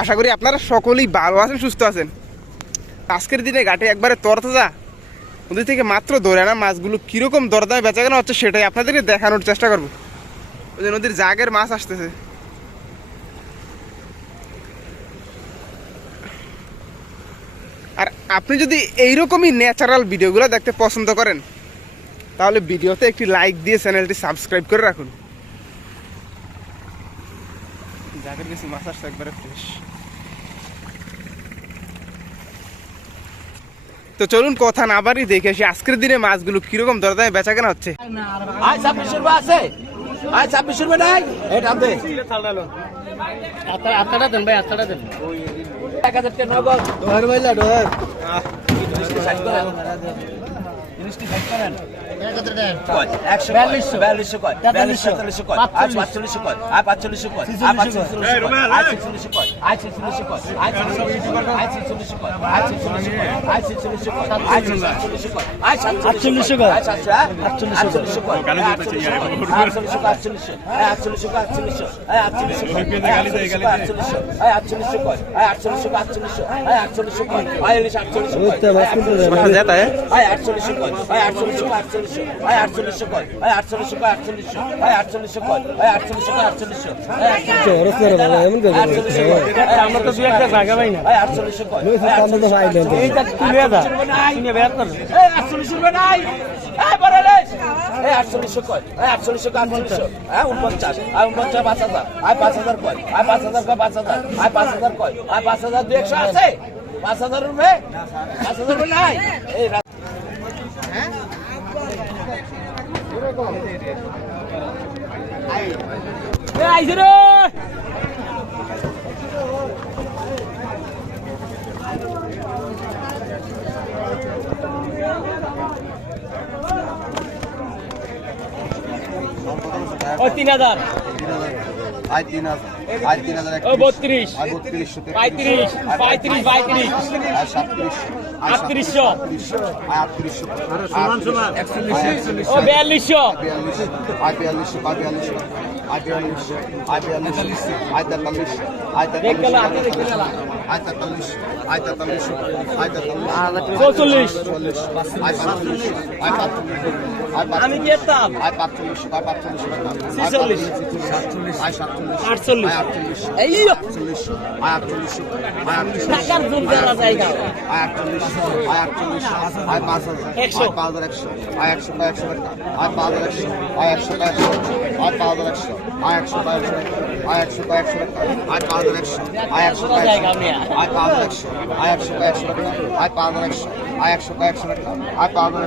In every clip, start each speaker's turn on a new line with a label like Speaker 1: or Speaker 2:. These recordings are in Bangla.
Speaker 1: আশা করি আপনারা সকলেই ভালো আছেন, সুস্থ আছেন। আজকের দিনে ঘাটে একবারে তরতাজা। নদী থেকে মাত্র ধরে আনা মাছগুলো কীরকম দরদামে বেচা কেনা হচ্ছে সেটাই আপনাদেরকে দেখানোর চেষ্টা করব। ওই যে নদীর জাগের মাছ আসতেছে। আর আপনি যদি এইরকমই ন্যাচারাল ভিডিওগুলো দেখতে পছন্দ করেন, তাহলে ভিডিওতে একটি লাইক দিয়ে চ্যানেলটি সাবস্ক্রাইব করে রাখুন। জাগের কিছু মাছ আসছে একবারে ফ্রেশ তো চলুন কথা না বাড়ি দেখে আসি আজকের দিনে মাছগুলো কীরকম দরদামে বেচা কেনা হচ্ছে।
Speaker 2: আয় ছাব্বিশ রুপে আছে। আয় ছাব্বিশ রুপে নাই? এটা দে। আটটা দেন ভাই আটটা দেন। এক হাজার টাকা নগদ। একশো বিয়াল্লিশশো বিয়াল্লিশশো তেতাল্লিশশো কয় আয় পাঁচচল্লিশশো কয়? সাতশো আটচল্লিশশো আটচল্লিশশো। কয়? আটচল্লিশশো কয় আয় আটচল্লিশশো কয়? আটচল্লিশশো আয় আটচল্লিশশো? কয় আয় আটচল্লিশশো কয় আটচল্লিশশো আমরা তো দুই একটা জায়গা পাই না। আয় আটচল্লিশশো কয়। এইটা তুলে দা তুলে বের কর আটচল্লিশশো রুপে নাই আটচল্লিশশো কয় আটচল্লিশশো আটচল্লিশশো হ্যাঁ উনপঞ্চাশ আয় উনপঞ্চাশ পাঁচ হাজার। আয় পাঁচ হাজার কয়। আয় পাঁচ হাজার কয় পাঁচ হাজার। আয় পাঁচ হাজার কয়। আয় পাঁচ হাজার দুই একশো আছে পাঁচ হাজার রুপে? পাঁচ হাজার রুপে নাই। এই রা- এ আইছে রে ও তিন হাজার।
Speaker 3: আয় তিন হাজার আয় তিন হাজার
Speaker 2: বত্রিশ।
Speaker 3: আয় বত্রিশশো
Speaker 2: পঁয়ত্রিশ পঁয়ত্রিশ পঁয়ত্রিশ।
Speaker 3: আয় সাতত্রিশশো
Speaker 2: আটত্রিশশো।
Speaker 3: আয় আটত্রিশশো
Speaker 2: ও বিয়াল্লিশশো।
Speaker 3: বিয়াল্লিশ আয় বিয়াল্লিশশো আয় বিয়াল্লিশশো আয় বিয়াল্লিশশো আয় বিয়াল্লিশশো আয় তেতাল্লিশশো আয়
Speaker 2: আপনি
Speaker 3: আয় তেতাল্লিশ আয় তেতাল্লিশশো আয় তেতাল্লিশ।
Speaker 2: চৌচল্লিশ।
Speaker 3: আয়
Speaker 2: আমি
Speaker 3: পাঁচচল্লিশ
Speaker 2: যেতাম
Speaker 3: আয় পাঁচচল্লিশ আয় পাঁচচল্লিশ
Speaker 2: ছিচল্লিশ।
Speaker 3: আয় সাতচল্লিশ
Speaker 2: আটচল্লিশ
Speaker 3: আয় আটচল্লিশ
Speaker 2: এই
Speaker 3: আটচল্লিশ আয় আটচল্লিশ আয় আটচল্লিশ
Speaker 2: টাকার জোর করা জায়গা
Speaker 3: আয় আটচল্লিশ আয় আটচল্লিশ আয় পাঁচ হাজার
Speaker 2: একশো।
Speaker 3: আয় পাঁচ হাজার একশো আয় একশো পায় একশো টাকা আয় পাঁচ হাজার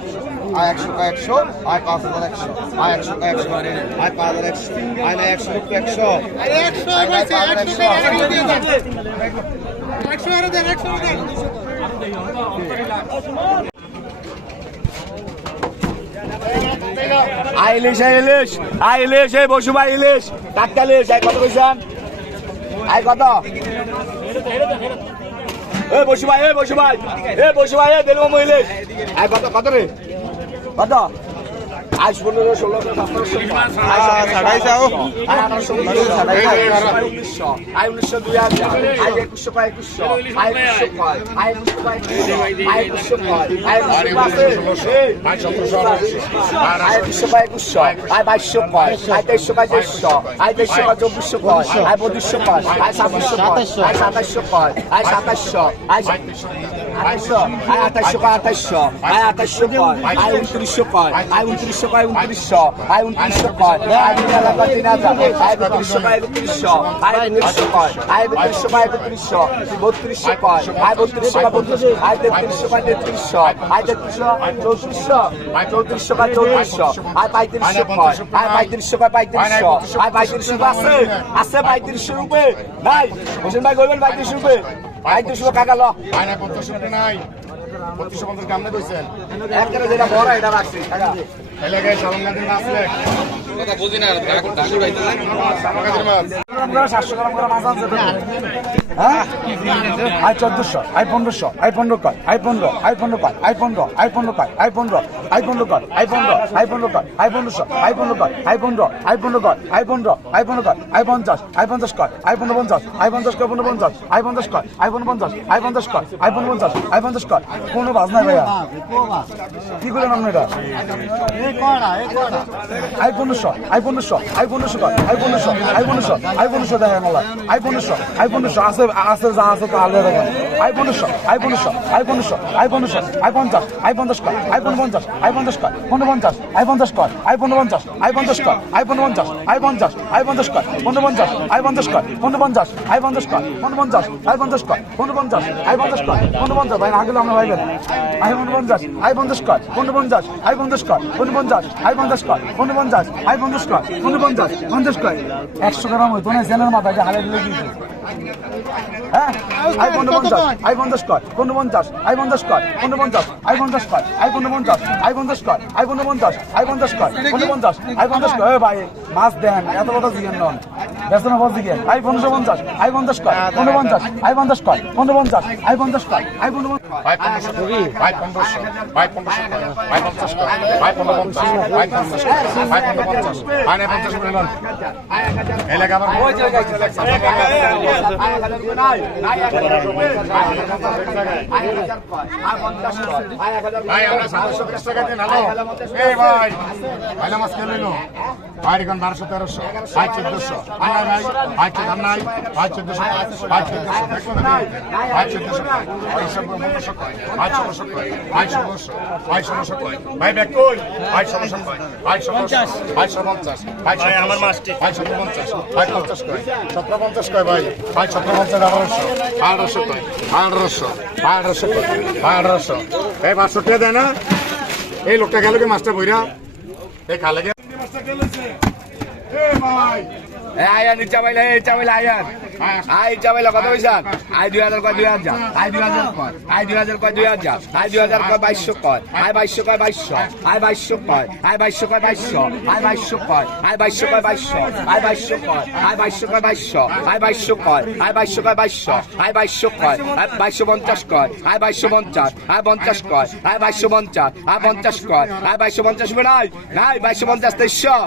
Speaker 3: একশো আয় একশো পায় একশো আয় পাঁচ হাজার একশো। আয় একশো পায় একশো আয় টাকা আয় পাঁচ হাজার একশো। আয় একশো একশো আয় হাজার একশো একশো আয় পাঁচ হাজার একশো আয় আয় আয় আয় আয় আয় আয় না আয়
Speaker 2: আইলিশ আইলিশ আইলিশ এই বসু ভাই ইলিশ টাটকা ইলিশ আই কত কইছেন? আই কত? এ বসু ভাই এ বসু ভাই এ বসু ভাই এ দেলমো ইলিশ আই কত কত রে? কত আজ পনেরো ষোলো আই উনিশশো। দুই হাজার আই একুশশো পাই একুশশো। আই একুশশো পাই আই একুশশো পাই আই একুশশো আই একুশশো আই একুশশো আই বাইশশো পাই আই তেইশশো পাই তেইশশো আই তেইশশো পাই চব্বিশশো পাই আই বত্রিশশো পাই আই ছাব্বিশশো পাই আই সাতাশশো পাই আই সাতাশশো। আই আঠাশশো আই আঠাশশো পাই আঠাশশো আই আঠাশশো পাই আই উনত্রিশশো পাই আই উনত্রিশশো পাই উনত্রিশশো আই উনত্রিশশো পাই আই তিন হাজার পাই তিন হাজার আই বত্রিশশো পাই একত্রিশশো আই একত্রিশশো পাই আই বত্রিশশো পাই একত্রিশশো বত্রিশশো পাই আই বত্রিশশো পাই বত্রিশশো আই তেত্রিশশো পাই তেত্রিশশো আই তেত্রিশশো চৌত্রিশশো চৌত্রিশশো পাই চৌত্রিশশো আই পঁয়ত্রিশশো পাই আই পঁয়ত্রিশশো পাই পঁয়ত্রিশশো আই পঁয়ত্রিশশো আছে আছে পঁয়ত্রিশশো রুপে ভাই হোসেন ভাই বলবেন পঁয়ত্রিশ রুপে।
Speaker 4: আই দুশো কাকা ল।
Speaker 5: আয় না পঞ্চাশ টাকা নাই। পঁচিশশো পঞ্চাশ কামনে কইছেন।
Speaker 4: একটা যেটা বড় এটা রাখছি
Speaker 2: করে হ্যাঁ আই চোদ্দশো আই পনেরোশো আই পনেরো কর আই পনেরো আই পনেরো কর আই পনেরো আই পনেরো কর আই পনেরো আই পনেরো কর আই পনেরো আই পনেরো কর আই পনেরোশো আই পনেরো কর আই পনেরো আই পনেরো কর আই পনেরো আই পনেরো কর আই পঞ্চাশ আই পঞ্চাশ কর আই পনেরো পঞ্চাশ আই পঞ্চাশ কর পনেরো পঞ্চাশ আই পঞ্চাশ কর আই পনেরো পঞ্চাশ আই পঞ্চাশ কর আই পনেরো পঞ্চাশ আই পঞ্চাশ কর কোনো বাজ নাই ভাইয়া কি করলেন আপনি এটা আই পনেরোশো আই পনেরোশো আই পনেরোশো আই পনেরোশো আই পনেরোশো আই পনেরোশো দেখেন আল্লাহ আই পনেরোশো আই পনেরোশো আছে আছে যা আছে তা আল্লাহ আই পনেরোশো আই পনেরোশো আই পনেরোশো আই পঞ্চাশ আই পঞ্চাশ কর আই পঞ্চাশ আই পঞ্চাশ কর পনেরো পঞ্চাশ আই পঞ্চাশ কর আই পনেরো পঞ্চাশ আই পঞ্চাশ কর আই পনেরো পঞ্চাশ আই পঞ্চাশ আই পঞ্চাশ কর পনেরো পঞ্চাশ আই পঞ্চাশ কর পনেরো পঞ্চাশ আই পঞ্চাশ কর পঞ্চাশ আই পঞ্চাশ কর পনেরো আই পঞ্চাশ কর পনেরো ভাই গেলে আমরা ভাই আই পনেরো পঞ্চাশ আই পঞ্চাশ কর পনেরো পঞ্চাশ আই পঞ্চাশ কর উনপঞ্চাশ আই পঞ্চাশ কয় উনপঞ্চাশ আই পঞ্চাশ কয় উনপঞ্চাশ পঞ্চাশ কয় একশো গ্রাম হইতো না, জেলের মাথায় হালে দিলে কি হ্যাঁ আই পনেরো পঞ্চাশ আই পঞ্চাশ কর পনেরো পঞ্চাশ আই পঞ্চাশ কর পনেরো পঞ্চাশ আই পঞ্চাশ কর আই পনেরো পঞ্চাশ আই পঞ্চাশ কর আই পনেরো পঞ্চাশ আই পঞ্চাশ কর পনেরো পঞ্চাশ আই পঞ্চাশ কর এ ভাই মাছ দেন এত কথা জিজ্ঞেন নন বেসন বল জিজ্ঞেন আই পনেরো পঞ্চাশ আই পঞ্চাশ কর পনেরো পঞ্চাশ আই পঞ্চাশ কর পনেরো পঞ্চাশ আই পঞ্চাশ কর আই পনেরো
Speaker 5: এলাকা আমার ভাই পঞ্চাশ এখন বারোশো তেরোশো ভাই চোদ্দশো ভাই ভাই ভাই চোদ্দ নাই ভাই চোদ্দশো ভাই চোদ্দশো ভাই চোদ্দশো ভাই ষোলোশো ভাই ষোলোশো ভাই ষোলোশো ভাই ষোলোশো ভাই ব্যাক কই ভাই ষোলোশো ভাই ষোলোশো ভাই ষোলপঞ্চাশ ভাই আমার মাসটি ভাই সতেরো পঞ্চাশ ভাই পঞ্চাশ কয় সতেরো পঞ্চাশ কয় ভাই ভাই সতেরো পঞ্চাশ বারোশো বারোশো বারোশো বারোশো বারোশো। এই বারোশোটা দেয় না। এই লোকটা গেল কি মাছটা বইরা? এই খালে গেল
Speaker 4: আয়ান চাবাইলে চাবাইলে আয়ান। আই চাবাইলা কত পয়সা আই দুই হাজার কয় দুই হাজার আই দুই হাজার কয় আই দুই হাজার কয় দুই হাজার আই দুই হাজার কয় বাইশশো কয় আই বাইশশো কয় বাইশশো আই বাইশশো কয় আই বাইশশো কয় বাইশশো আই বাইশশো কয় আই বাইশশো কয় বাইশশো আই বাইশশো কয় আই বাইশশো কয় বাইশশো আই বাইশশো কয় আই বাইশশো কয় বাইশশো আই বাইশশো কয় আই বাইশশো পঞ্চাশ কয় আই বাইশশো পঞ্চাশ আই পঞ্চাশ কয় আই বাইশশো পঞ্চাশ আই পঞ্চাশ কয় আই বাইশশো পঞ্চাশ নাই নাই বাইশশো পঞ্চাশ তেইশশো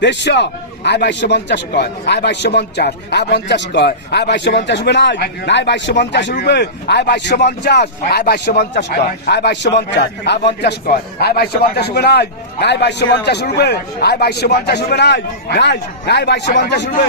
Speaker 4: তেইশশো আই বাইশশো পঞ্চাশ কয় আই বাইশশো পঞ্চাশ আই পঞ্চাশ কয় আই বাইশশো পঞ্চাশ রুপে নাই। নাই বাইশশো পঞ্চাশ রুপে। আই বাইশশো পঞ্চাশ। আই বাইশশো পঞ্চাশ কয় আই বাইশশো পঞ্চাশ। আই পঞ্চাশ কয় আই বাইশশো পঞ্চাশ রুপে নাই। নাই বাইশশো পঞ্চাশ রুপে। আই বাইশশো পঞ্চাশ রুপে নাই। নাই নাই বাইশশো পঞ্চাশ রুপে।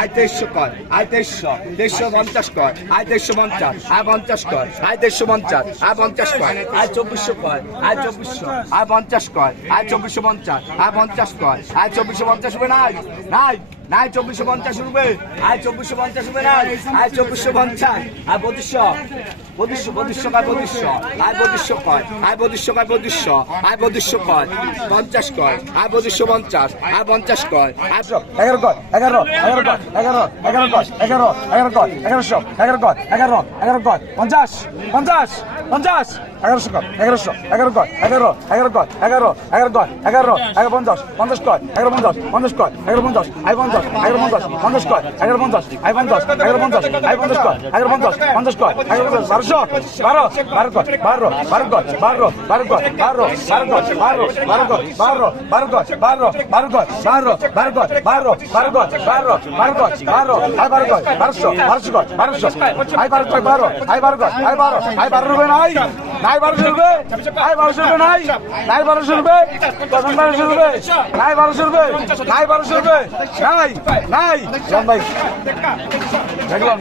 Speaker 4: আই তেইশশো কয় আই তেইশশো। তেইশশো পঞ্চাশ কয় আই তেইশশো পঞ্চাশ। আই পঞ্চাশ কয় আই তেইশশো পঞ্চাশ। আই পঞ্চাশ কয় আই চব্বিশশো কয় আই চব্বিশশো। আই পঞ্চাশ কয় আই চব্বিশশো পঞ্চাশ। আই পঞ্চাশ কয় আই চব্বিশশো পঞ্চাশ রুপে নাই। নাই। নাই, চব্বিশশো পঞ্চাশ রুপে। আই চব্বিশশো পঞ্চাশ রুপে নাই আই চব্বিশশো পঞ্চাশ। আই পঁচিশশো। পঁচিশশো পঁচিশশো কয়, পঁচিশশো। আই পঁচিশশো কয়। আই পঁচিশশো কয়, পঁচিশশো। আই পঁচিশশো কয়। পঞ্চাশ কয়। আই পঁচিশশো পঞ্চাশ। আই পঞ্চাশ কয়। আই
Speaker 2: এগারো কর এগারো এগারো কর এগারো এগারো কর এগারো এগারো কর এগারোশো, এগারো কর এগারো এগারো কর পঞ্চাশ পঞ্চাশ। পঞ্চাশ এগারোশো কর এগারোশো এগারো কর এগারো এগারো কর এগারো এগারো কর এগারো এগারো পঞ্চাশ পঞ্চাশ কর এগারো পঞ্চাশ পঞ্চাশ কর এগারো পঞ্চাশ আই পঞ্চাশ এগারো পঞ্চাশ পঞ্চাশ কর এগারো পঞ্চাশ আই পঞ্চাশ এগারো পঞ্চাশ আই পঞ্চাশ কর এগারো পঞ্চাশ পঞ্চাশ কর এগারো পঞ্চাশ বারোশো বারো বারো কর বারো বারো কর বারো বারো কর বারো বারো কর বারো বারো কর বারো বারো কর বারো বারো কর বারো বারো কর বারো বারো কর বারো বারো কর বারো আই বারো কর বারোশো বারোশো কর বারোশো আই বারো কর বারো আই বারো কর আই বারো আই বারো রুপে নাই নাই বারোশো রুপে নাই বারোশো রুপে নাই নাই বারোশো রুপে দশম বারোশো রুপে নাই বারোশো রুপে নাই বারোশো রুপে নাই নাই রাম ভাই দেখলাম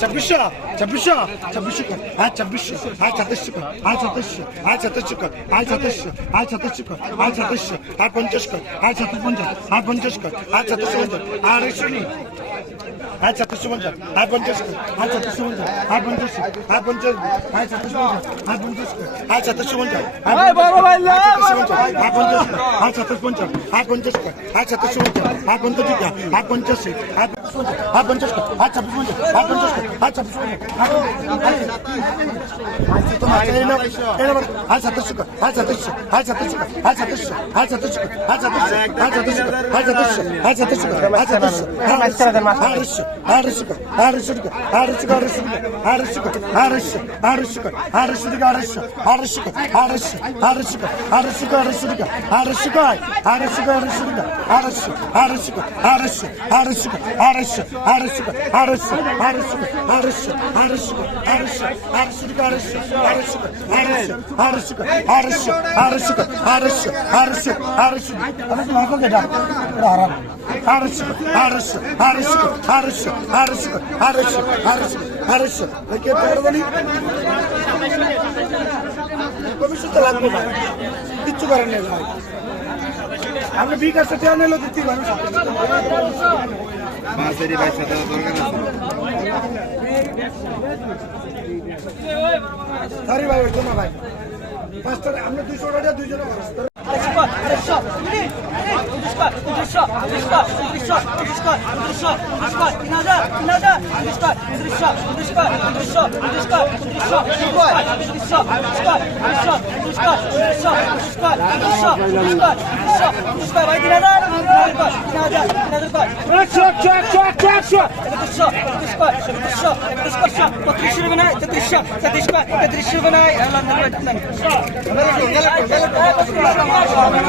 Speaker 2: ছাব্বিশশো
Speaker 6: ছাব্বিশশো ছাব্বিশশো আর ছাব্বিশশো আর সাতাশশো আর সাতাশশো আর সাতাশশো আর সাতাশশো আর সাতাশশো আর সাতাশশো আর পঞ্চাশ কর আর সাতপঞ্চাশ আর পঞ্চাশ কর আর আচ্ছা আর শুনি আর
Speaker 5: পঁচিশশো কর আয় কর আয় পঁচিশশো কর আয় পঁচিশশো আয় কর আয় পঁচিশশো আয় ছাব্বিশশো ছাব্বিশশো ছাব্বিশশো কর আয় ছাব্বিশশো আয় সাতাশশো কর আয় সাতাশশো আয় সাতাশশো কর আয় সাতাশশো আয় কর আয় সাতাশশো আয় পঞ্চাশ আয় সাতাশ পঞ্চাশ আয় পঞ্চাশ আয় সাতাশশো পঞ্চাশ আর একশো নি আয় পঞ্চাশ আয় পঞ্চাশ কর আয় পঞ্চাশ আয় পঞ্চাশ আয় পঞ্চাশ আয় পঞ্চাশ আয় পঞ্চাশ কর আয় পঞ্চাশ আয় পঞ্চাশ কর আয় সাতাশ পঞ্চাশ আয় পঞ্চাশ কর আয় সাতাশশো পঞ্চাশ আয় পঞ্চাশ কর আয় পঞ্চাশে আয় আয় পঞ্চাশ কর আয় ছাব্বিশ পঞ্চাশ আয় পঞ্চাশ কর আয় ছাব্বিশ পঞ্চাশ আয় সাতাশশো কর আয় সাতাশশো আয় সাতাশশো কর আয় সাতাশশো আয় সাতাশশো আয় সাতাশশো আয় সাতাশশো আয় সাতাশশো আয় সাতাশশো আয় সাতাশশো আড়াইশো আড়াইশো কর আড়াইশো কর আড়াইশো কর আড়াইশো কর আড়াইশো আড়াইশো কর আড়াইশো থেকে আড়াইশো আড়াইশো কর আড়াইশো আড়াইশো কর আড়াইশো কর আড়াইশো টাকা আড়াইশো কর আড়াইশো কর আড়াইশো টাকা আড়াইশো আড়াইশো কর আড়াইশো আড়াইশো কর আড়াইশো আড়াইশো কর আড়াইশো আড়াইশো কর আড়াইশো আড়াইশো কর আড়াইশো আড়াইশো টাকা আড়াইশো আড়াইশো কর আড়াইশো আড়াইশো কর আড়াইশো আড়াইশো কর আড়াইশো আড়াইশো আড়াইশো আড়াইশো মাফ করে хорошо, хорошо, хорошо, хорошо, хорошо, хорошо, хорошо, хорошо. Like you're part of the ভবিষ্যতে লাগবে না কিচ্ছু করার নেই ভাই আপনি বিকাশে টেয়া নিল দিতে পারেন মাঝারি ভাই সাথে দরকার আছে সরি ভাই ওই জন্য ভাই পাঁচটা আপনি দুশো টাকা দুইজনে খরচ তিরিশ তিরিশ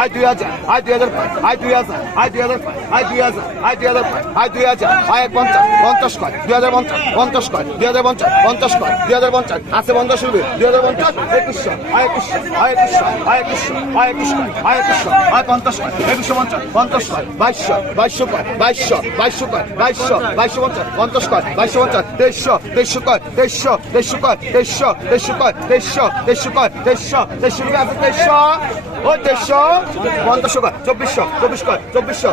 Speaker 3: আয় দুই হাজার আয় দুই হাজার আয় দুই হাজার আয় দুই হাজার আয় দুই হাজার আয় দুই হাজার আয় দুই হাজার আয় এক পঞ্চাশ। পঞ্চাশ কয়। দুই হাজার পঞ্চাশ। পঞ্চাশ কয়। দুই হাজার পঞ্চাশ। পঞ্চাশ কয়। দুই হাজার পঞ্চাশ। আছে পঞ্চাশ রুপি দুই হাজার পঞ্চাশ। একুশশো। আয় একুশশো। আয় একুশশো। আয় একুশশো। আয় একুশশো। আয় একুশশো। আয় পঞ্চাশ কয়। একুশশো পঞ্চাশ। পঞ্চাশ কয়। বাইশশো। বাইশশো কয়। বাইশশো। বাইশশো কয়। বাইশশো। বাইশশো পঞ্চাশ। পঞ্চাশ কয়। বাইশশো পঞ্চাশ। তেইশশো। তেইশশো কয়। তেইশশো। তেইশশো কয়। তেইশশো। তেইশশো কয়। তেইশশো। তেইশশো কয়। তেইশশো। তেইশশো। আছে তেইশশো। ও তেইশশো। পঞ্চাশশো কয় চব্বিশশো, চব্বিশ কয় চব্বিশশো।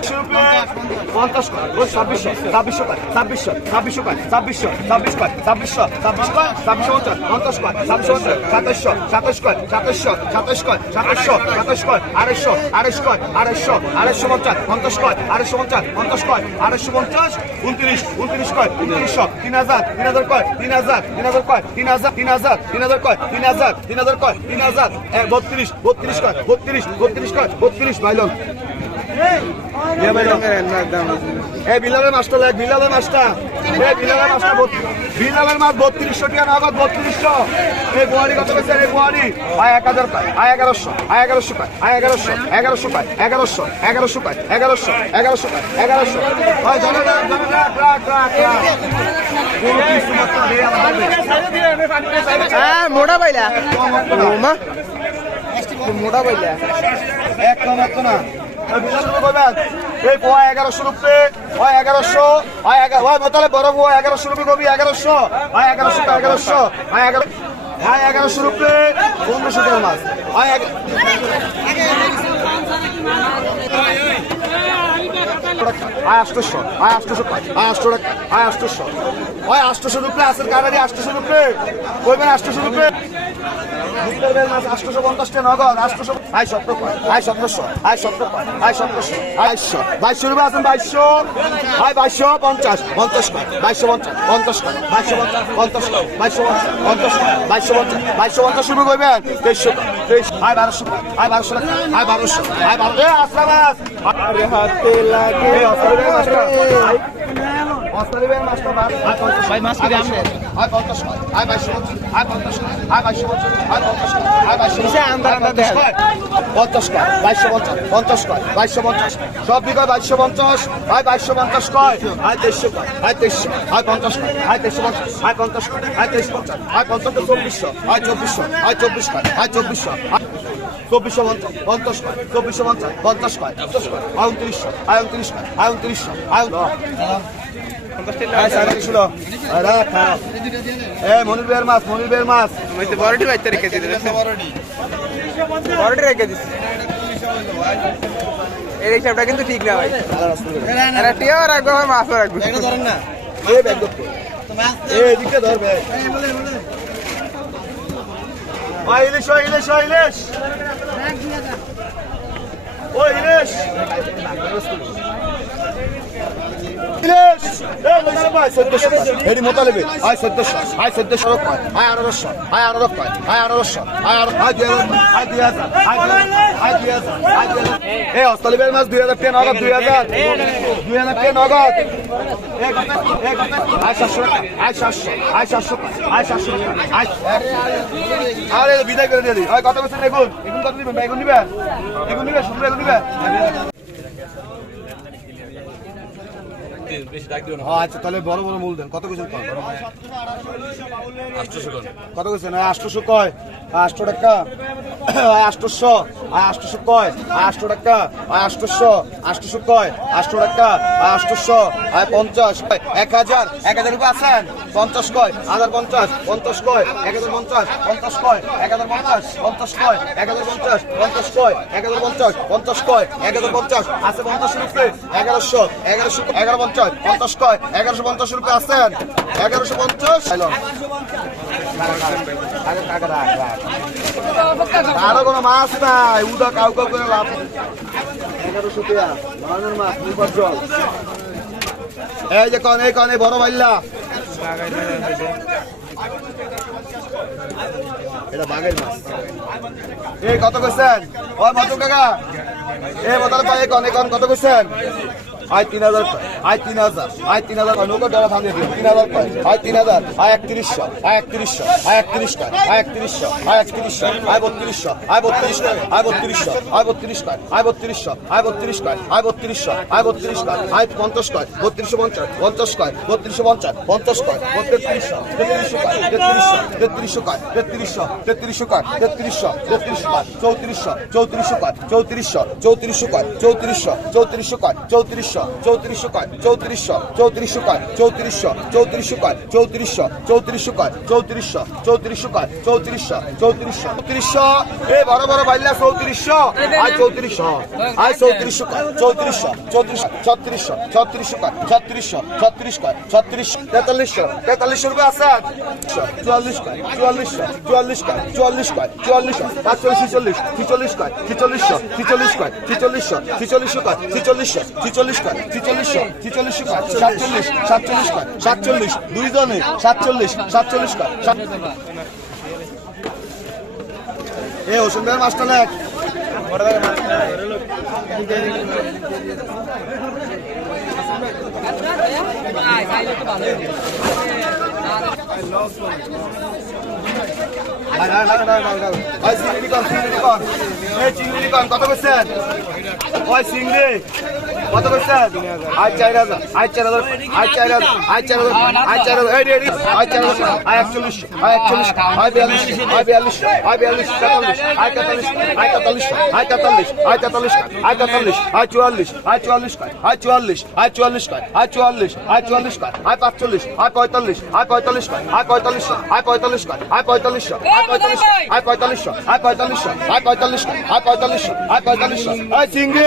Speaker 3: পঞ্চাশ ও ছাব্বিশশো ছাব্বিশশো কয় ছাব্বিশশো ছাব্বিশশো কয় ছাব্বিশশো, ছাব্বিশ কয় ছাব্বিশশো, ছাব্বিশ কয় ছাব্বিশশো পঞ্চাশ পঞ্চাশ কয় ছাব্বিশশো পঞ্চাশ, সাতাশশো, সাতাশ কয় সাতাশশো, সাতাশ কয় সাতাশশো, সাতাশ কয় আড়াইশো, আড়াইশ কয় আড়াইশো আড়াইশো পঞ্চাশ পঞ্চাশ কয় আড়াইশো পঞ্চাশ পঞ্চাশ কয় আড়াইশো পঞ্চাশ, উনত্রিশ উনত্রিশ কয় উনত্রিশশো, তিন হাজার তিন হাজার কয় তিন হাজার তিন হাজার কয় তিন হাজার তিন হাজার তিন হাজার কয় তিন হাজার তিন হাজার কয় তিন হাজার, এক, বত্রিশ বত্রিশ কয় বত্রিশ বত্রিশ কয় বত্রিশ বাইলন এই বিলালের মাছটা লাগ বিলালের মাছটা এই বিলালের মাছটা বত- বিলালের মাছ বত্রিশশো টাকা নগদ বত্রিশশো এই বোয়ারি কত পেয়েছে এই বোয়ারি আয় এক হাজার পায় আয় এগারোশো আয় এগারোশো পায় আয় এগারোশো এগারোশো পায় এগারোশো এগারোশো পায় এগারোশো এগারোশো পায় এগারোশো হয় রাখ রাখ রাখ রাখ রাখ।
Speaker 1: হ্যাঁ মোটা পাইলা মোটা পাইলা
Speaker 3: এক কম এক না এগারোশো রুপে হয় এগারোশো হয় এগারো হয় মোতালে বড় এগারোশো রুপে কবি, এগারোশো হয় এগারোশো এগারোশো হয় এগারো হয় এগারোশো রুপে, পনেরোশো টাকা মাছ। হয় আষ্টশো আয় আষ্টশো আয় আষ্ট আয় আষ্টশো। হয় আষ্টশো রুপে আসের কারারি আষ্টশো রুপে। কইবেন আষ্টশো রুপে? বেল মাছ আষ্টশো পঞ্চাশ টাকা নগদ, আষ্টশো আয় সত্তর কয় আয় সতেরোশো আয় সত্তর কয় আয় সতেরোশো আড়াইশো বাইশশো রুপে আছেন বাইশশো। আয় বাইশশো পঞ্চাশ পঞ্চাশ বাইশশো পঞ্চাশ পঞ্চাশ বাইশশো পঞ্চাশ বাইশশো পঞ্চাশ বাইশশো পঞ্চাশ বাইশশো পঞ্চাশ রুপে কইবেন, তেইশশো তেইশ আয় বারোশো আয় বারোশো আয় বারোশো আয় বারো এ হাতে লাগে।
Speaker 2: ভাই, মাছ আমনে।
Speaker 3: আয় পঞ্চাশ কয় আয় বাইশশো পঞ্চাশ আয় পঞ্চাশ কয় আয় বাইশশো পঞ্চাশ সব বিঘা বাইশশো পঞ্চাশ আয় বাইশশো পঞ্চাশ কয় আয় তেইশশো কয় আয় তেইশশো আয় পঞ্চাশ কয় আয় তেইশশো পঞ্চাশ আয় পঞ্চাশ কয় আয় তেইশশো পঞ্চাশ আয় পঞ্চাশ চব্বিশশো আয় চব্বিশশো আয় চব্বিশ কয় আয় চব্বিশশো চব্বিশশো পঞ্চাশ পঞ্চাশ কয় চব্বিশশো পঞ্চাশ পঞ্চাশ কয় পঞ্চাশ কয় আয় উনত্রিশশো আয় উনত্রিশ কয় আয় উনত্রিশশো আয় মনির বের মাছ মনির বের মাছ।
Speaker 1: বড়টি বাইতে রেখে বড়টি রেখে দিচ্ছি এই হিসাবটা কিন্তু ঠিক না ভাই। এরা রাখব আমার মাছও রাখব।
Speaker 3: ধরতো। এই এদিকে ধর। ব্যাগ ও ইলিশ ও ইলিশ ও ইলিশ। ও ইলিশ। এটি মোতালেবে আয় চোদ্দশো আয় চোদ্দশো কয় আয় আঠারোশো আয় আঠারো কয় আয় আঠারোশো আয় আয় দুই আয় দুই হাজার আয় দুই এ হস্তলিবের মাছ দুই হাজার টেন অগত দুই হাজার দুই হাজার টেন অগত আয় সাতশো আয় সাতশো আয় সাতশো আয় সাতশো আয় বিদায় করে দিয়ে দিই। কত বছর এগুন এগুন কত দিবেন এগুন নিবেন এগুন নিবেন। সতেরো এগুন নিবেন। আচ্ছা তাহলে বড় বড় মূল দেন কত কিছু কয় কত কিছু? না আটশোশো কয়। আটশো টাকা। আটশোশো। আয় আটশোশো কয় আটশো টাকা আয় আটশোশো আটশোশো কয় আটশো টাকা আয় আটশোশো আয় পঞ্চাশ এক হাজার এক হাজার রুপে আছেন? পঞ্চাশ কয়, হাজার পঞ্চাশ পঞ্চাশ কয়, এক হাজার পঞ্চাশ পঞ্চাশ কয়, এক হাজার পঞ্চাশ পঞ্চাশ কয়, এক হাজার পঞ্চাশ পঞ্চাশ কয়, এক হাজার পঞ্চাশ পঞ্চাশ কয়, এক হাজার পঞ্চাশ, আছে পঞ্চাশ রুপে, এগারোশো এগারোশো এগারো পঞ্চাশ পঞ্চাশ কয়, এগারোশো পঞ্চাশ রুপে আছেন? এগারোশো পঞ্চাশ? আরও কোনো মাছ নাই। উদা কাউ কাউ করে লাভ এগারোশো পেয়া মাছ এই যে কনে কনে বড় ভাইলা কত করছেন? ও মাতুক কাকা। এ বতাল পায়ে কনে কন কত করছেন? আয় তিন হাজার আয় তিন হাজার আয় তিন হাজার নৌকা ডলা ভাঙিয়ে দিও তিন হাজার কয়, আয় তিন হাজার আয় একত্রিশশো আয় একত্রিশশো আয় একত্রিশ কয়, আয় একত্রিশশো আয় একত্রিশশো আয় বত্রিশশো আয় বত্রিশ কয়, আয় বত্রিশশো আয় বত্রিশ কয়, আয় বত্রিশশো আয় বত্রিশ কয়, আয় বত্রিশশো আয় বত্রিশ কয়, আয় পঞ্চাশ কয় বত্রিশশো পঞ্চাশ পঞ্চাশ কয় বত্রিশশো পঞ্চাশ পঞ্চাশ কয় বত্রিশশো তেত্রিশশো কয় তেত্রিশশো তেত্রিশশো কয় তেত্রিশশো তেত্রিশশো কয় তেত্রিশশো তেত্রিশশো কয় চৌত্রিশশো চৌত্রিশশো কয় চৌত্রিশশো চৌত্রিশশো কয় চৌত্রিশশো চৌত্রিশশো কয় চৌত্রিশশো চৌত্রিশশো কয়, চৌত্রিশশো চৌত্রিশশো কয়, চৌত্রিশশো চৌত্রিশশো কয়, চৌত্রিশশো চৌত্রিশশো কয়, চৌত্রিশশো চৌত্রিশশো কয়, চৌত্রিশশো চৌত্রিশশো চৌত্রিশশো, এ বড় বড় বাইলা চৌত্রিশশো, আয় চৌত্রিশশো আয় চৌত্রিশশো কয়, চৌত্রিশশো চৌত্রিশ ছত্রিশশো ছত্রিশশো কয়, ছত্রিশশো, ছত্রিশ কয়, ছত্রিশ, তেতাল্লিশশো তেতাল্লিশশো রুপে আছে? চুয়াল্লিশ কয়, চুয়াল্লিশশো, চুয়াল্লিশ কয় চুয়াল্লিশ কয়, চুয়াল্লিশশো, পাঁচচল্লিশ, ছিচল্লিশ ছিচল্লিশ কয়, ছিচল্লিশশো, ছিচল্লিশ কয়, ছিচল্লিশশো ছিচল্লিশশো কয়, ছিচল্লিশশো ছিচল্লিশ ছিচল্লিশশো কয়? সাতচল্লিশ সাতচল্লিশ সাতচল্লিশ সাতচল্লিশ সাতচল্লিশ এ মাস্টার চিংড়ি কন চিংড়ি কন। চিংড়ি কন, কত করছেন? ওই চিংড়ি। কত করছেন আজ চার হাজার আজ চার হাজার আজ চার হাজার আজ চার হাজার আজ চার হাজার এই রেডি আজ চার হাজার আয় একচল্লিশ আয় একচল্লিশ আয় বিয়াল্লিশ আয় বিয়াল্লিশ আয় বিয়াল্লিশ তেতাল্লিশ আয় তেতাল্লিশ আয় তেতাল্লিশ আয় তেতাল্লিশ আয় তেতাল্লিশ আয় তেতাল্লিশ আয় চুয়াল্লিশ আয় চুয়াল্লিশ আয় চুয়াল্লিশ আয় চুয়াল্লিশ আয় চুয়াল্লিশ আয় চুয়াল্লিশ আয় পাঁচচল্লিশ আয় পঁয়তাল্লিশ আয় পঁয়তাল্লিশ আয় পঁয়তাল্লিশ আয় পঁয়তাল্লিশ আয় পঁয়তাল্লিশ আয় পঁয়তাল্লিশ আয় পঁয়তাল্লিশ আয় পঁয়তাল্লিশ আয় পঁয়তাল্লিশ আয় পঁয়তাল্লিশ আয় পঁয়তাল্লিশ আয় চিংড়ি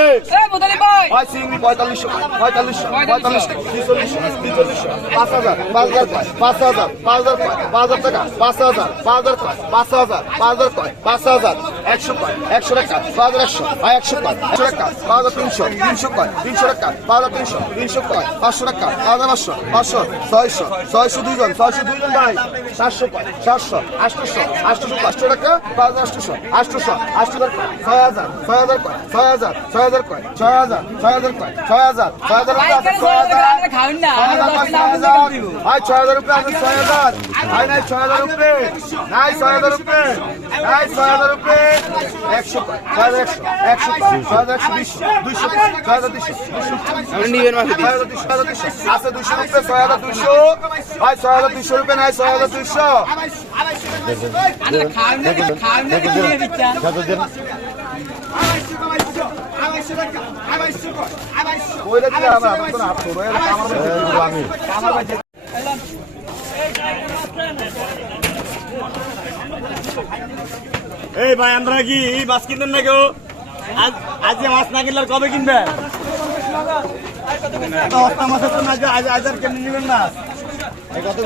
Speaker 3: আয় চিংড়ি পঁয়তাল্লিশ পঁয়তাল্লিশ পঁয়তাল্লিশ ছিচল্লিশ ছিচল্লিশ পাঁচ হাজার পাঁচ হাজার কয় পাঁচ হাজার পাঁচ হাজার কয় পাঁচ হাজার টাকা পাঁচ হাজার পাঁচ হাজার কয় পাঁচ হাজার পাঁচ হাজার কয় পাঁচ হাজার একশো কয়, একশো টাকা পাঁচ হাজার একশো একশো কয় একশো টাকা পাঁচ হাজার তিনশো তিনশো কয়, তিনশো টাকা পাঁচ তিনশো তিনশো কয়, পাঁচশো টাকা পাঁচ হাজার পাঁচশো পাঁচশো, ছয়শো ছয়শো দুইজন ছয়শো দুইজন ভাই সাতশো কয়, সাতশো আটশোশো আটশোশো পাঁচশো টাকা পাঁচ হাজার আটশোশো আটশোশো আটশো টাকা ছয় হাজার ছয় হাজার কয়, ছয় হাজার ছয় হাজার কয়, ছয় হাজার ছয় হাজার কয় ছয় হাজার ছয় হাজার ভাই ছয় হাজার রুপে আছে ছয় হাজার ভাই নাই ছয় হাজার রুপে নাই ছয় হাজার রুপে নাই ছয় হাজার রুপে একশো ছয় হাজার একশো ছয় হাজার একশো দুইশো ছয় হাজার দুইশো আছে দুইশো রুপে ছয় হাজার দুইশো ভাই ছয় হাজার দুইশো রুপে নাই ছয় হাজার দুইশো কইলে দিলে আমার আমার তো হাত ধরে আমার আমি
Speaker 7: এই ভাই আমরা কি মাছ কিনবেন না কেউ আজ আজ মাছ না কিনলে আর কবে কিনবেন? এত হস্তা মাছ হচ্ছে না আজ আজ আজ আর কেমনি নিবেন না? কত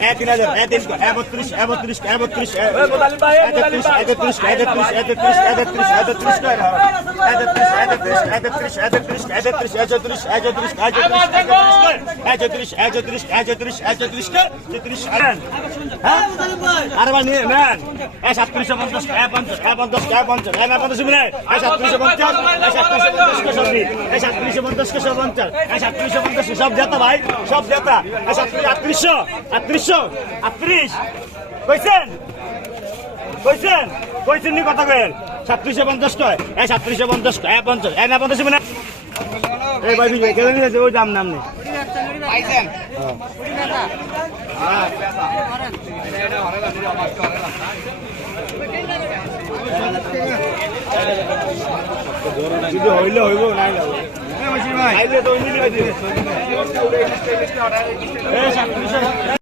Speaker 7: এ তিন হাজার এ তিন এ বত্রিশ এ বত্রিশ এ বত্রিশ এ তেত্রিশ এ তেত্রিশ এ তেত্রিশ এ তেত্রিশ এ তেত্রিশ এ তেত্রিশ এ তেত্রিশ এ তেত্রিশ এ তেত্রিশ এ তেত্রিশ এ তেত্রিশ এ চৌত্রিশ এ চৌত্রিশ এ চৌত্রিশ এ চৌত্রিশ এ চৌত্রিশ এ চৌত্রিশ তেত্রিশ হ্যাঁ আরে নিয়ে নেন সাতত্রিশশো পঞ্চাশ পঞ্চাশ পঞ্চাশ পঞ্চাশ পঞ্চাশ এ সাতত্রিশশো পঞ্চাশ সাতত্রিশশো পঞ্চাশ কে সাতত্রিশশো পঞ্চাশ সব পঞ্চাশ সাতত্রিশশো পঞ্চাশ সব জেতা ভাই সব জেতা সাতত্রিশ আটত্রিশশো আটত্রিশশো আটত্রিশ কইছেন? কইছেন? কইছেন নি কথা কয়েন সাতত্রিশশো পঞ্চাশ কয়? এ সাতত্রিশশো পঞ্চাশ এ পঞ্চাশ। এ না পঞ্চাশ মিলে এই ভাই বিজয় কেন নিয়েছে ওই দাম নাম নেই। যদি হইলে হইব নাই ভাই